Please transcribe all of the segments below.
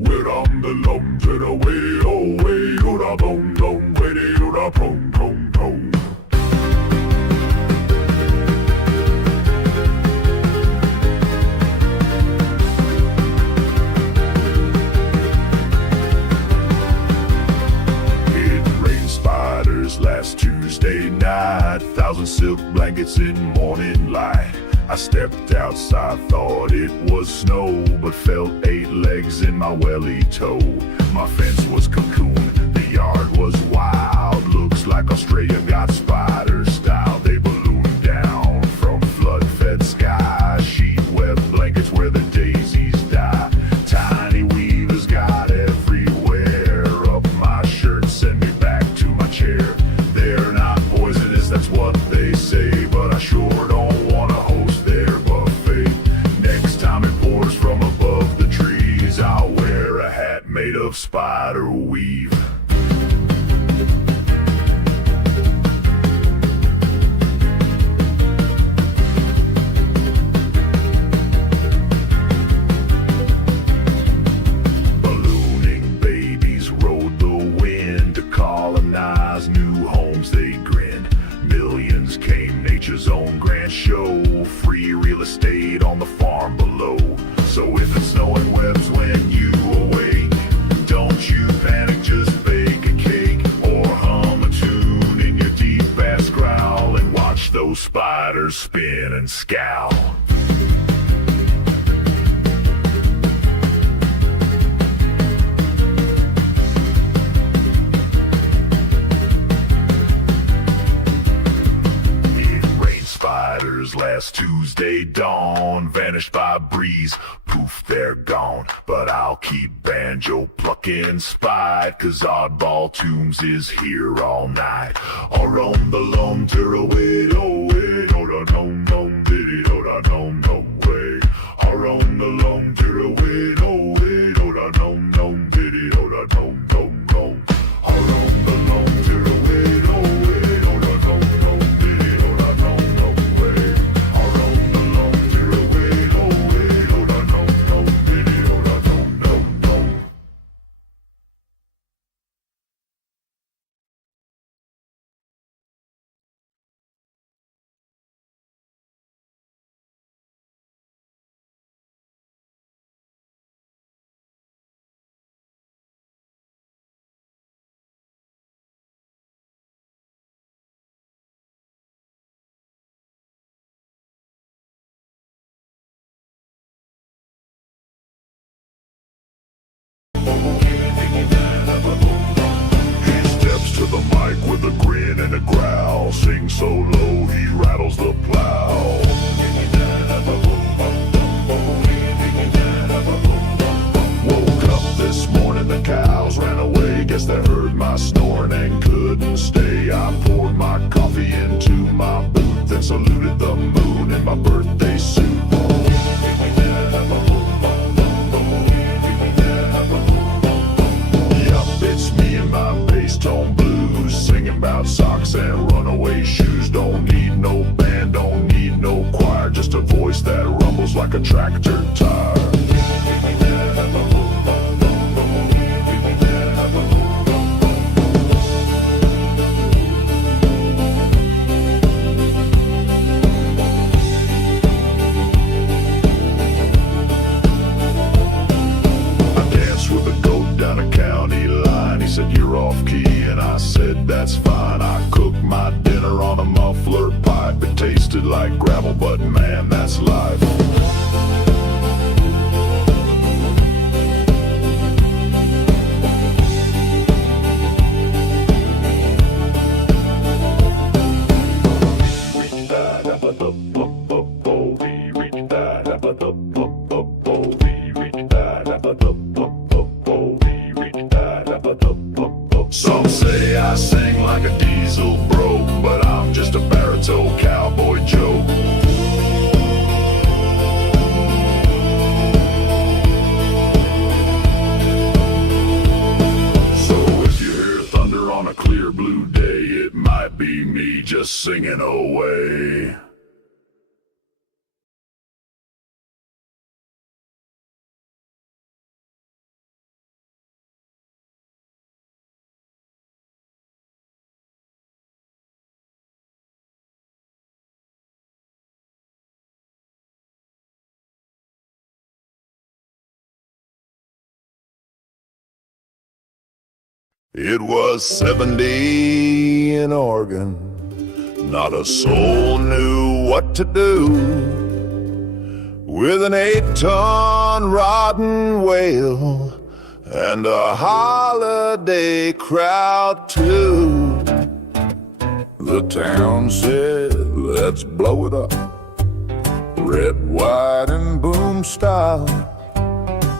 Weram the lum to the way, oh way, oh da boom, boom, way, oh da boom, boom, boom. It rained spiders last Tuesday night, 1,000 silk blankets in morning light. I stepped outside, thought it was snow, but felt 8 legs in my welly toe. My fence was cocoon, the yard was wild. Looks like Australia got spider style. They ballooned down from flood-fed sky. Sheet web blankets where the daisies die. Tiny weavers got everywhere. Up my shirt, send me back to my chair. They're not poisonous, that's what they say, but I sure don't wanna host their buffet. Next time it pours from above the trees, I'll wear a hat made of spider weave. Ballooning babies rode the wind to colonize new homes, they grinned. Millions came, nature's own grand show. Free real estate on the farm below. So if it's snowing webs when you awake, don't you panic, just bake a cake or hum a tune in your deep bass growl and watch those spiders spin and scowl. Spiders last Tuesday dawn, vanished by breeze, poof, they're gone. But I'll keep banjo plucking spite, 'cause Oddball Tunes is here all night. I'll roam the lum to the way, oh way, oh da dum dum diddy, oh da dum dum way. I'll roam the lum to the way, oh way, oh da dum dum diddy, oh da dum dum dum. I'll roam the lum to the way, oh way, oh da dum dum diddy, oh da dum dum way. I'll roam the lum to the way, oh way, oh da dum dum diddy, oh da dum dum dum. He steps to the mic with a grin and a growl. Sings so low he rattles the plow. Woke up this morning, the cows ran away. Guess they heard my snoring and couldn't stay. I poured my coffee into my boot, then saluted the moon in my birthday suit. It's me and my bass tone blues, singing about socks and runaway shoes. Don't need no band, don't need no choir, just a voice that rumbles like a tractor tire. You're off key, and I said that's fine. I cooked my dinner on a muffler pipe. It tasted like gravel, but man, that's life. Some say I sing like a diesel broke, but I'm just a baritone cowboy joke. So if you hear thunder on a clear blue day, it might be me just singing away. It was 70 in Oregon. Not a soul knew what to do with an 8-ton rotten whale and a holiday crowd too. The town said, let's blow it up, red, white, and boom style,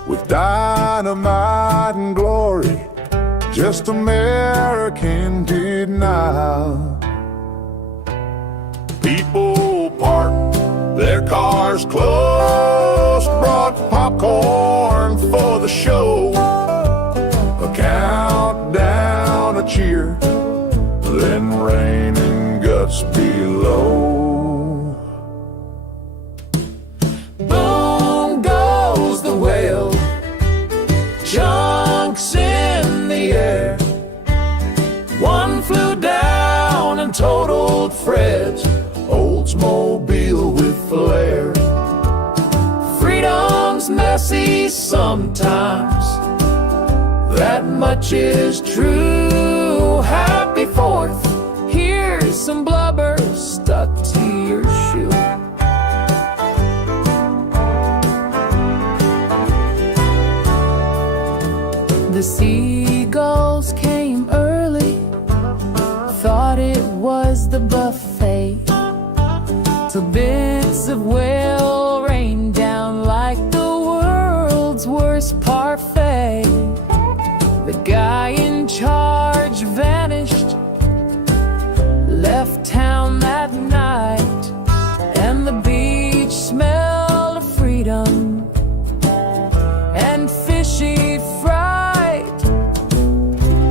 with dynamite and glory, just American denial. People parked their cars close, brought popcorn for the show, a countdown, a cheer, then rain and guts below. Boom goes the whale, chunks in the air. One flew down and totaled Fred's Oldsmobile with flair. Freedom's messy sometimes, that much is true. Happy 4th, here's some blubber stuck to your shoe. The seagulls came early, thought it was the buffet, till bits of whale rained down like the world's worst parfait. The guy in charge vanished, left town that night, and the beach smelled of freedom and fishy fright.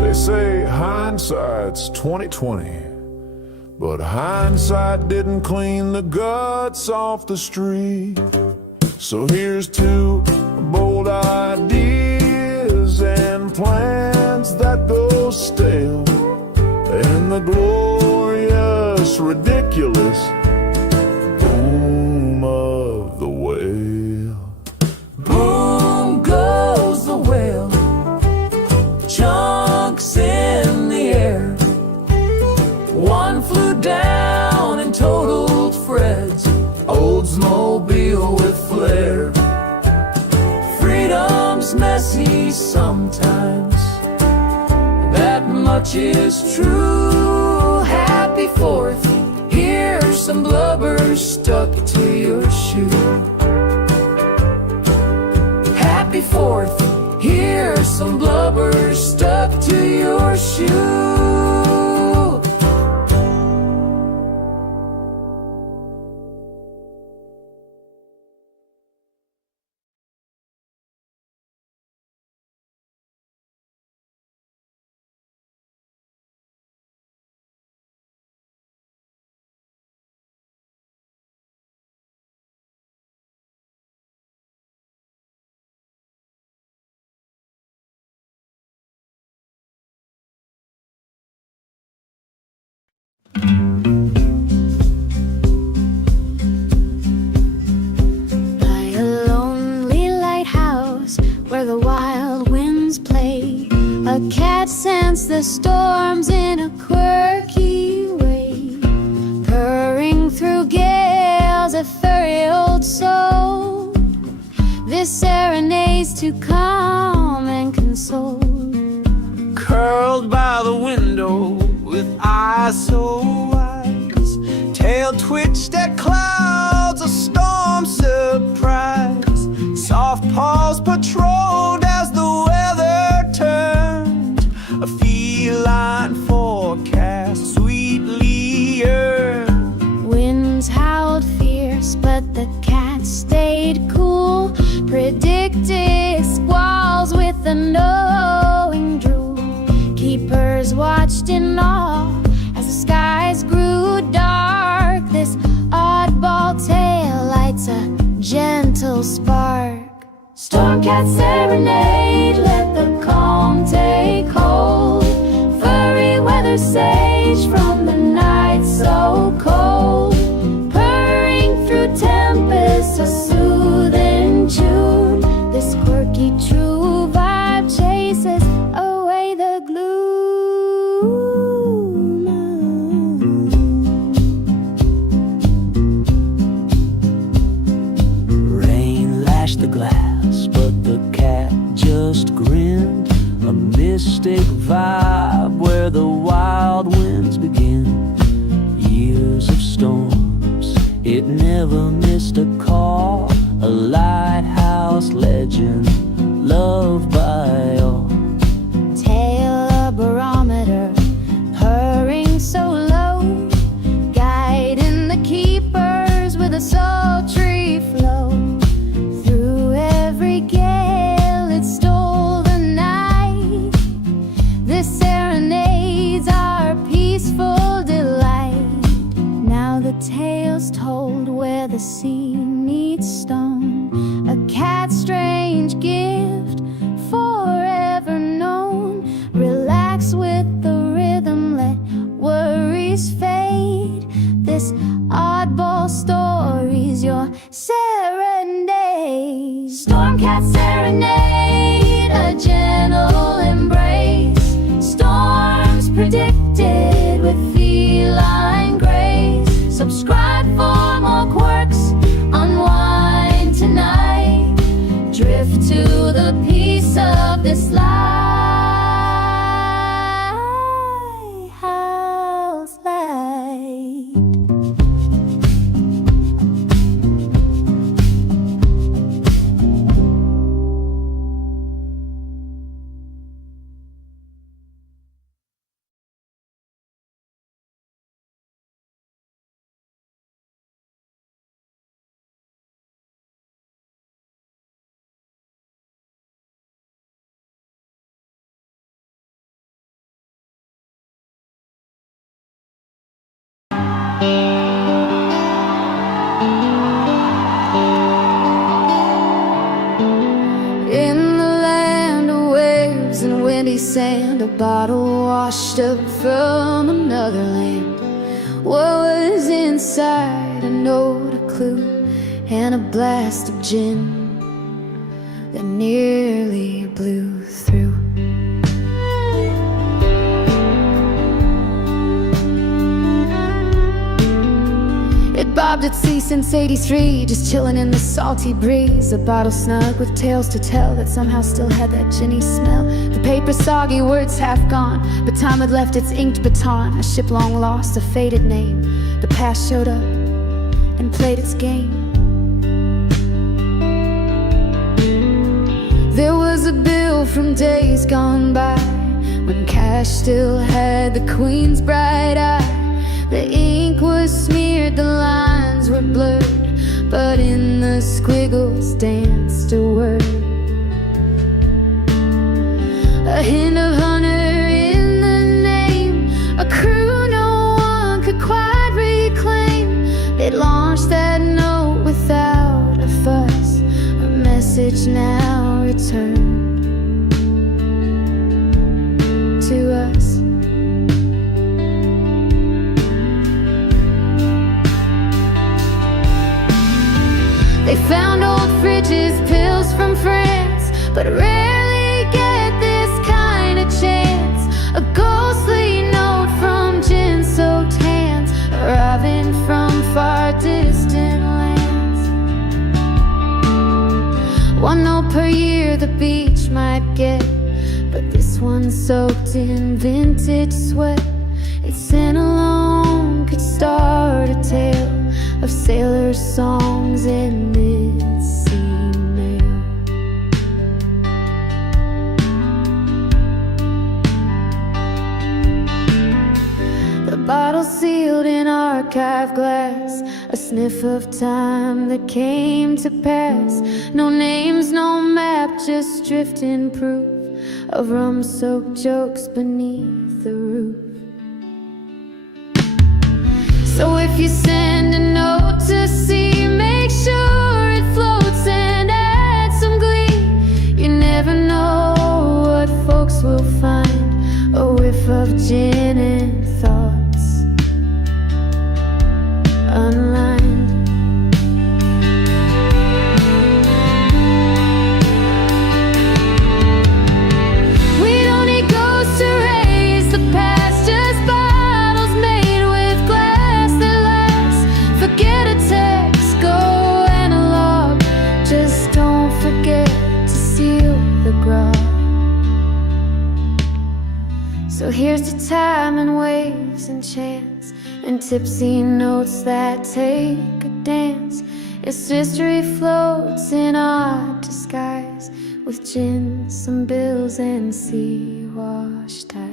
They say hindsight's 20/20, but hindsight didn't clean the guts off the street. So here's two bold ideas and plans that go stale, and the glorious, ridiculous boom of the whale. Boom goes the whale, chunks in the air. One flew down and totaled Fred's Oldsmobile with flair. Freedom's messy sometimes, that much is true. Happy 4th, here's some blubber stuck to your shoe. Happy 4th, here's some blubber stuck to your shoe. By a lonely lighthouse where the wild winds play, a cat sensed the storms in a quirky way, purring through gales, a furry old soul. This serenade's to calm and console. Curled by the window with eyes so wise, tail twitched at clouds, a storm surprise. Soft paws patrolled as the weather turned, a feline forecast sweetly earned. Winds howled fierce, but the cat stayed cool, predicted squalls with a knowing drool. Keepers watched in awe as the skies grew dark. This oddball tale lights a gentle spark. Stormcat serenade, let the calm take hold. Furry weather sage from the night so cold, purring through tempests, a soothing tune. This quirky true vibe chases away the gloom. It never missed a call, a lighthouse legend, loved by all. Tail a barometer, purring so low, guiding the keepers with a sultry flow. Through every gale it stole the night. This serenade's our peaceful delight. Now the tale's told where the sea meets stone, a cat's strange gift forever known. Relax with the rhythm, let worries fade. This oddball story's your serenade. Stormcat serenade, a gentle embrace. Storms predicted with feline grace. Subscribe for more quirks, unwind tonight. Drift to the peace of this lighthouse light. In the land of waves and windy sand, a bottle washed up from another land. What was inside? A note, a clue, and a blast of gin that nearly blew through. It bobbed at sea since '83, just chilling in the salty breeze. A bottle snug with tales to tell that somehow still had that ginny smell. The paper soggy, words half gone, but time had left its inked baton. A ship long lost, a faded name. The past showed up and played its game. There was a bill from days gone by, when cash still had the queen's bright eye. The ink was smeared, the lines were blurred, but in the squiggles danced a word. A hint of honor in the name, a crew no one could quite reclaim. They'd launched that note without a fuss, a message now returned to us. They found old fridges, pills from France, but rarely get this kind of chance. A ghostly note from gin-soaked hands, arriving from far distant lands. One note per year the beach might get, but this one soaked in vintage sweat. It sent alone could start a tale of sailors' songs and mid-sea mail. The bottle sealed in archive glass, a sniff of time that came to pass. No names, no map, just drifting proof of rum-soaked jokes beneath the roof. So if you send a note to sea, make sure it floats and add some glee. You never know what folks will find, a whiff of gin and thoughts unlined. We don't need ghosts to raise the past, just bottles made with glass that lasts. Forget a text, go analog, just don't forget to seal the grog. So here's to time and waves and chance, and tipsy notes that take a dance. Its history floats in odd disguise, with gin, some bills, and sea-wash ties.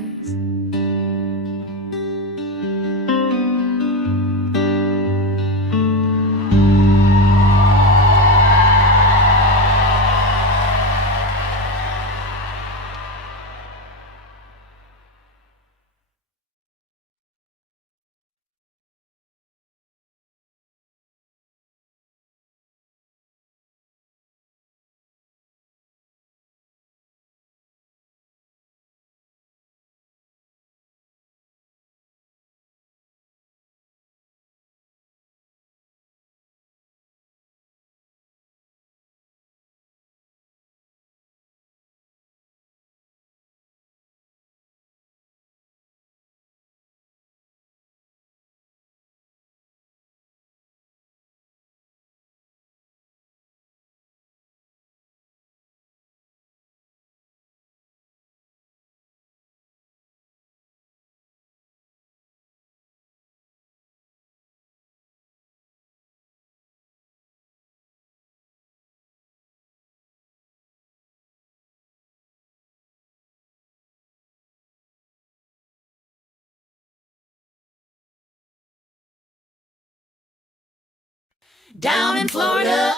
Down in Florida,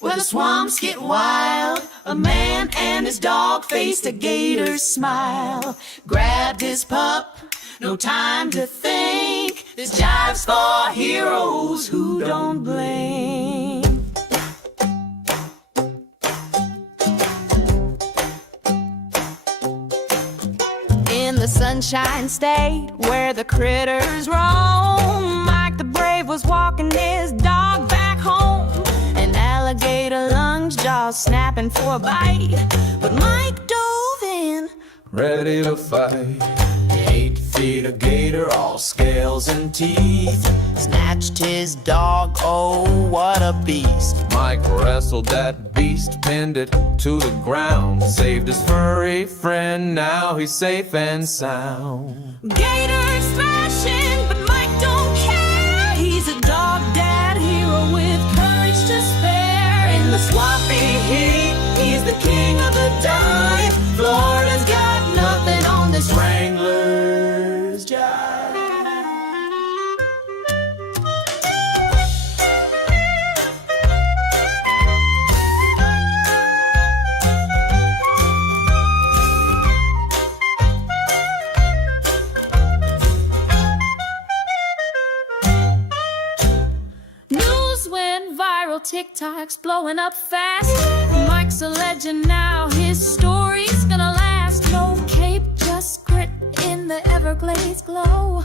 where the swamps get wild, a man and his dog faced a gator's smile. Grabbed his pup, no time to think. This jive's for heroes who don't blink. In the Sunshine State, where the critters roam, Mike the Brave was walking his dog back home. An alligator lunged, jaws snapping for a bite, but Mike dove in, ready to fight. 8 feet of gator, all scales and teeth. snatched his dog, oh what a beast. Mike wrestled that beast, pinned it to the ground, saved his furry friend, now he's safe and sound. Gators thrashing, but Mike don't care. He's a dog dad hero with courage to spare. In the swampy heat, he's the king of the dive. Florida's got nothing on this Wrangler's jive. News went viral, TikTok's blowing up fast. Mike's a legend now, his story's gonna last. No cape, just grit in the Everglades glow.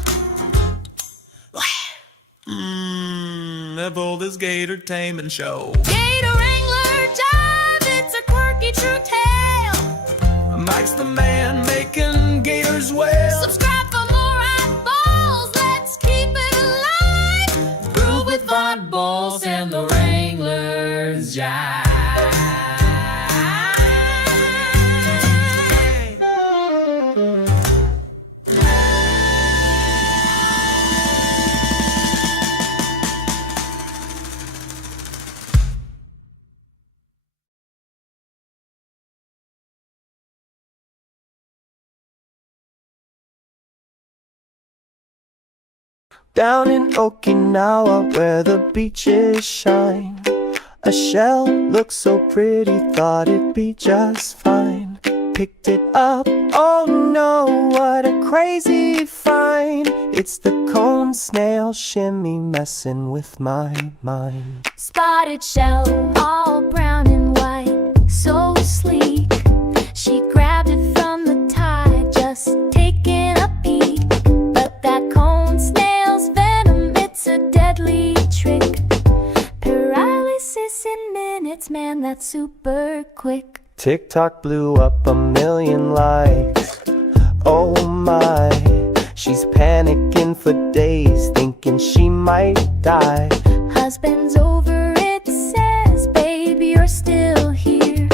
Nibble this gator taming show. Gator Wrangler jive, it's a quirky true tale. Mike's the man making gators well. Subscribe for more Oddballs, let's keep it alive. Groove with Oddballs and the Wranglers jive. Down in Okinawa where the beaches shine, a shell looks so pretty, thought it'd be just fine. Picked it up, oh no, what a crazy find. It's the cone snail shimmy messing with my mind. Spotted shell, all brown and white, so sleek. She grabbed it from the tide, just taking a peek. But that cone snail's venom, it's a deadly trick. Paralysis in minutes, man, that's super quick. TikTok blew up 1 million likes, oh my. She's panicking for days, thinking she might die. Husband's over it, says, baby, you're still here.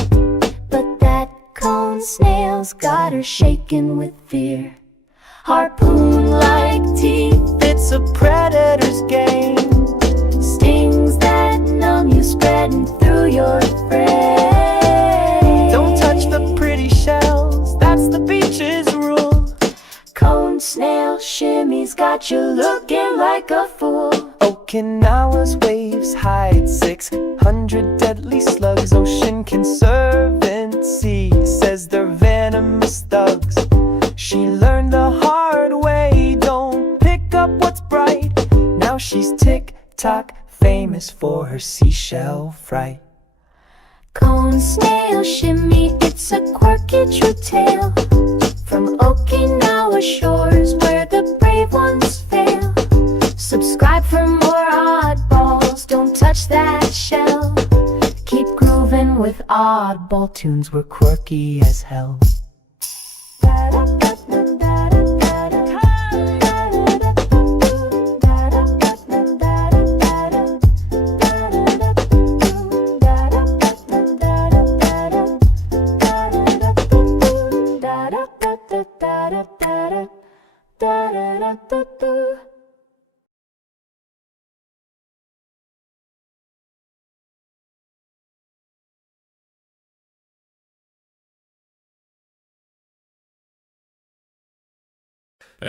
But that cone snail's got her shaking with fear. harpoon-like teeth. It's a predator's game. Stings that numb you, spreading through your frame. Don't touch the pretty shells, that's the beach's rule. Cone snail shimmies got you looking like a fool. Okinawa's waves hide 600 deadly slugs. Ocean Conservancy says they're venomous thugs. She learned the hard way, don't pick up what's bright. Now she's TikTok famous for her seashell fright. Cone snail shimmy, it's a quirky true tale from Okinawa shores where the brave ones fail. Subscribe for more oddballs, don't touch that shell. Keep grooving with oddball tunes, we're quirky as hell.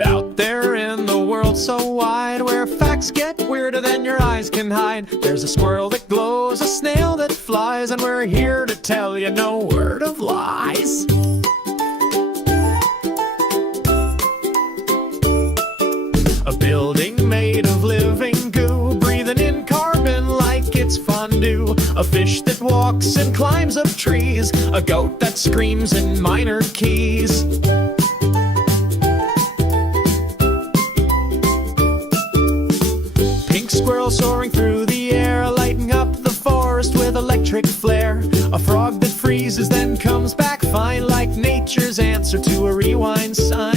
Out there in the world so wide, where facts get weirder than your eyes can hide, there's a squirrel that glows, a snail that flies, and we're here to tell you no word of lies. A building made of living goo, breathing in carbon like it's fondue. A fish that walks and climbs up trees, a goat that screams in minor keys. Squirrel soaring through the air, lighting up the forest with electric flare. A frog that freezes then comes back fine, like nature's answer to a rewind sign.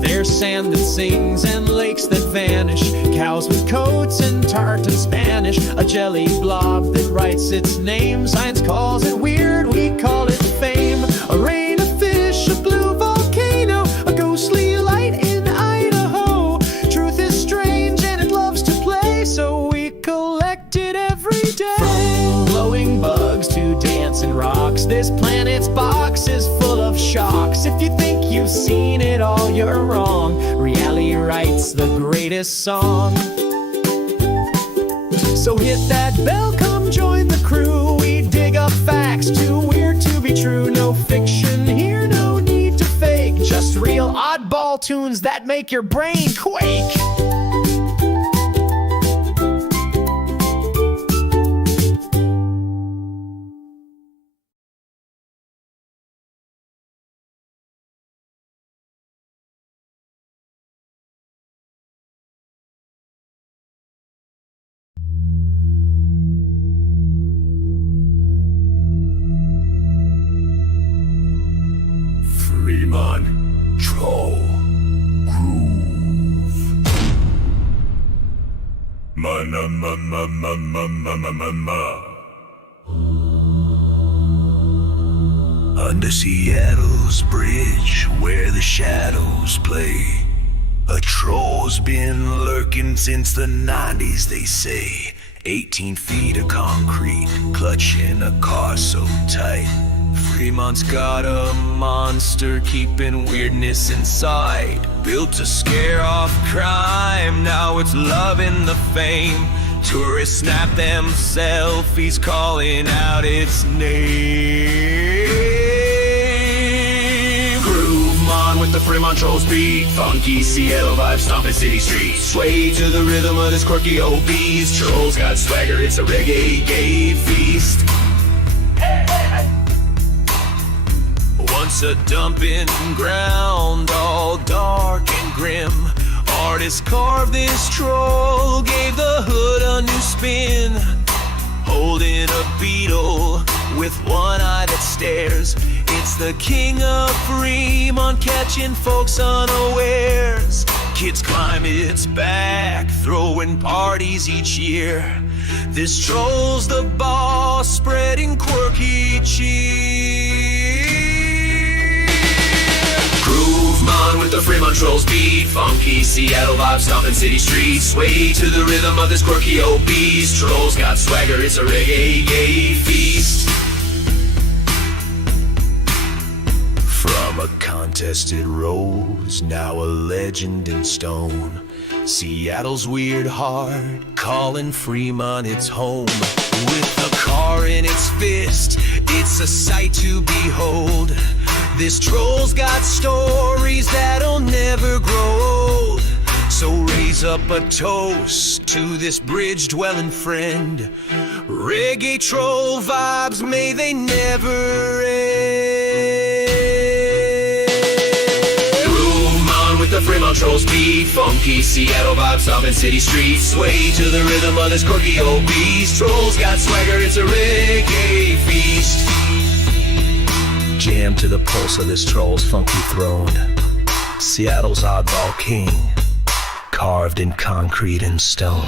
There's sand that sings and lakes that vanish, cows with coats and tartan Spanish. A jelly blob that writes its name, science calls it weird, we call it fame. A rain of fish, a blue volcano, a ghostly light in Idaho. Truth is strange and it loves to play, so we collect it every day. From glowing bugs to dancing rocks, this planet's box is full of shocks. If you think you've seen it all, you're wrong. Reality writes the greatest song. So hit that bell, come join the crew. We dig up facts too weird to be true. No fiction here, no need to fake, just real oddball tunes that make your brain quake. Freeman, Troll, Groove. Ma. Under Seattle's bridge, where the shadows play, a troll's been lurking since the 90s, they say. 18 feet of concrete, clutching a car so tight. Fremont's got a monster keeping weirdness inside. Built to scare off crime, now it's loving the fame. Tourists snap them selfies calling out its name. Groove on with the Fremont Trolls beat, funky Seattle vibes stomping city streets. Sway to the rhythm of this quirky old beast. Trolls got swagger, it's a reggae gay feast. Once a dumping ground, all dark and grim, artists carved this troll, gave the hood a new spin. Holding a beetle with one eye that stares, it's the king of Fremont, catching folks unawares. Kids climb its back, throwing parties each year. This troll's the boss, spreading quirky cheer. Groove Groove on with the Fremont Trolls beat. Funky Seattle vibes stomping city streets. Sway to the rhythm of this quirky old beast. Trolls got swagger, it's a reggae feast. From a contested rose, now a legend in stone. Seattle's weird heart, calling Fremont its home. With a car in its fist, it's a sight to behold. This troll's got stories that'll never grow old. So raise up a toast to this bridge-dwelling friend. Reggae troll vibes, may they never end. Groove on with the Fremont Trolls beat. Funky Seattle vibes stomping city streets. Sway to the rhythm of this quirky old beast. Trolls got swagger, it's a reggae feast. Jam to the pulse of this troll's funky throne. Seattle's oddball king, carved in concrete and stone.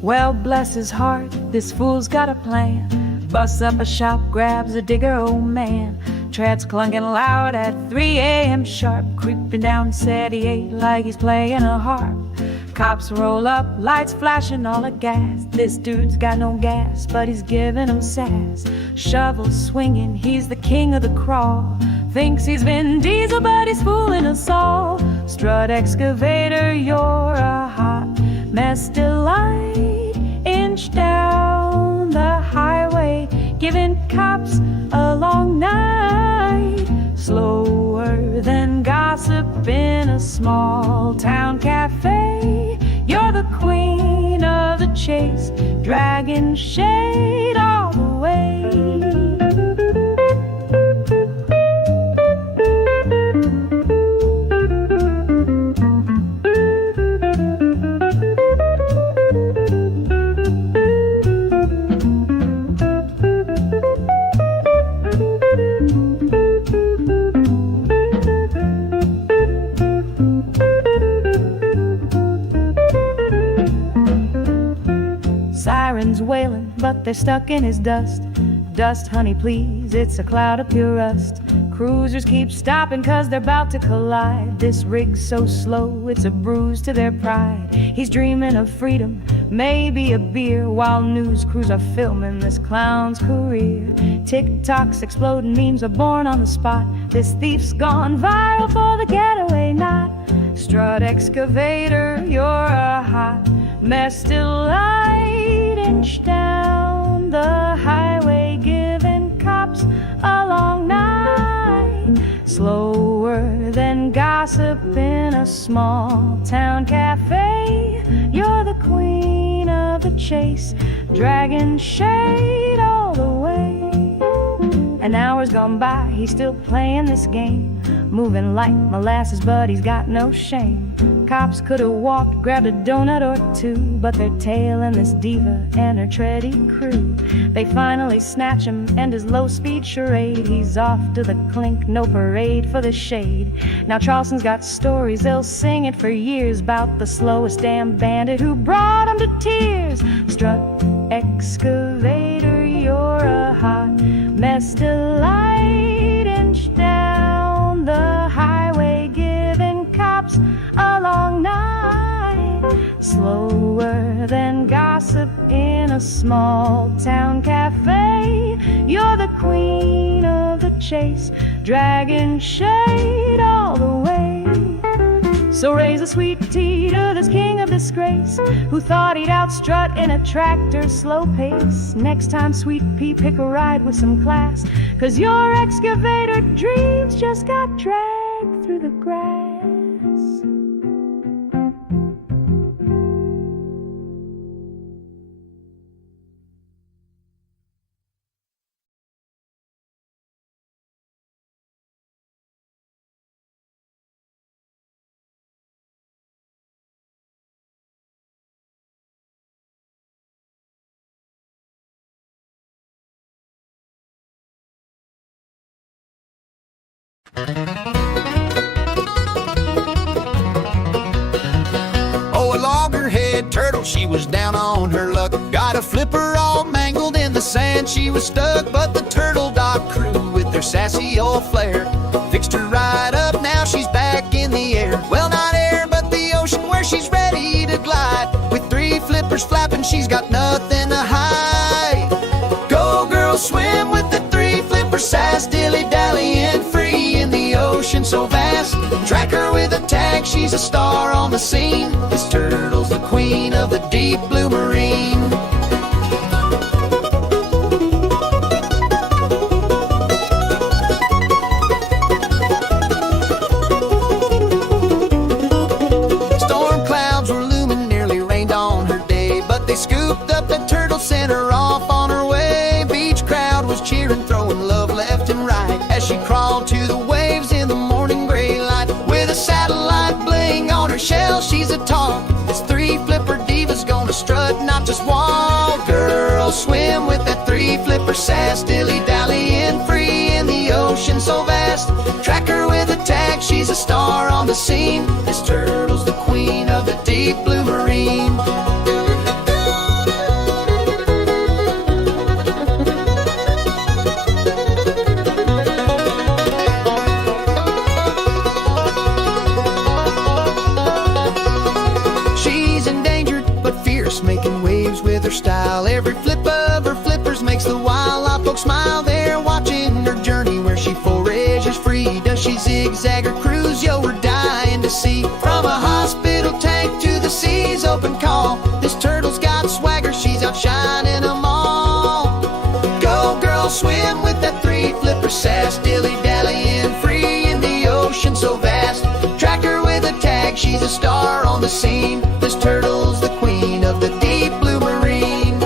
Well, bless his heart, this fool's got a plan. Busts up a shop, grabs a digger, old man. Treads clunking loud at 3 a.m. sharp. Creeping down said he ate like he's playing a harp. Cops roll up, lights flashing all aghast. This dude's got no gas, but he's giving them sass. Shovel swinging, he's the king of the crawl. Thinks he's Vin Diesel, but he's fooling us all. Strut excavator, you're a hot mess delight. Inch down the highway, giving cops a long night. Slower than gossip in a small town cafe. You're the queen of the chase, dragging shade all the way. Sirens wailing, but they're stuck in his dust. Dust, honey, please, it's a cloud of pure rust. Cruisers keep stopping cause they're about to collide. This rig's so slow, it's a bruise to their pride. He's dreaming of freedom, maybe a beer, while news crews are filming this clown's career. TikToks exploding, memes are born on the spot. This thief's gone viral for the getaway knot. Strut excavator, you're a hot mess delight. Inch down the highway, giving cops a long night. Slower than gossip in a small town cafe. You're the queen of the chase, dragging shade all the way. An hour's gone by, he's still playing this game. Moving like molasses, but he's got no shame. Cops could have walked, grabbed a donut or two, but they're tailing this diva and her tready crew. They finally snatch him and his low-speed charade. He's off to the clink, no parade for the shade. Now Charleston's got stories, they'll sing it for years, about the slowest damn bandit who brought him to tears. Strut excavator, you're a hot mess delight. Inch down the highway, giving cops a long night. Slower than gossip in a small town cafe. You're the queen of the chase, dragging shade all the way. So raise a sweet tea to this king of disgrace, who thought he'd outstrut in a tractor slow pace. Next time, sweet pea, pick a ride with some class, 'cause your excavator dreams just got dragged through the grass. Oh, a loggerhead turtle, she was down on her luck. Got a flipper all mangled in the sand, she was stuck. But the turtle dock crew with their sassy old flair fixed her right up, now she's back in the air. Well, not air, but the ocean where she's ready to glide. With 3 flippers flapping, she's got nothing to hide. Go girl, swim with the 3 flippers, sass, dilly-dallying free in the ocean so vast. Track her with a tag, she's a star on the scene. This turtle's the queen of the deep blue marine. Storm clouds were looming, nearly rained on her day, but they scooped up the turtle, sent her off on her way. Beach crowd was cheering, throwing love left and right as she crawled to the waves in the morning gray light. With a satellite bling on her shell, she's a talk. This 3 flipper diva's gonna strut, not just walk. Girl, swim with that 3 flipper sass, dilly-dallying free in the ocean so vast. Track her with a tag, she's a star on the scene. This turtle's the queen of the deep blue marine. Making waves with her style. Every flip of her flippers makes the wild folks smile. They're watching her journey where she forages free. Does she zigzag or cruise? Yo, we're dying to see. From a hospital tank to the sea's open call, this turtle's got swagger, she's outshining them all. Go girl, swim with that 3 flipper sass, dilly-dallying free in the ocean so vast. Track her with a tag, she's a star on the scene. This turtle's the queen of the deep blue marine.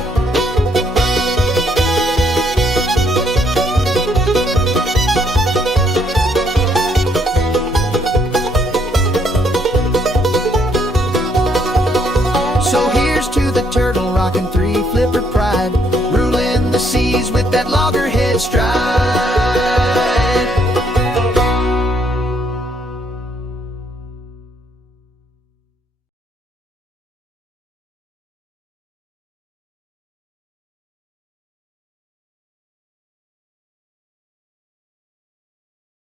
So here's to the turtle, rocking 3 flipper pride, ruling the seas with that loggerhead stride.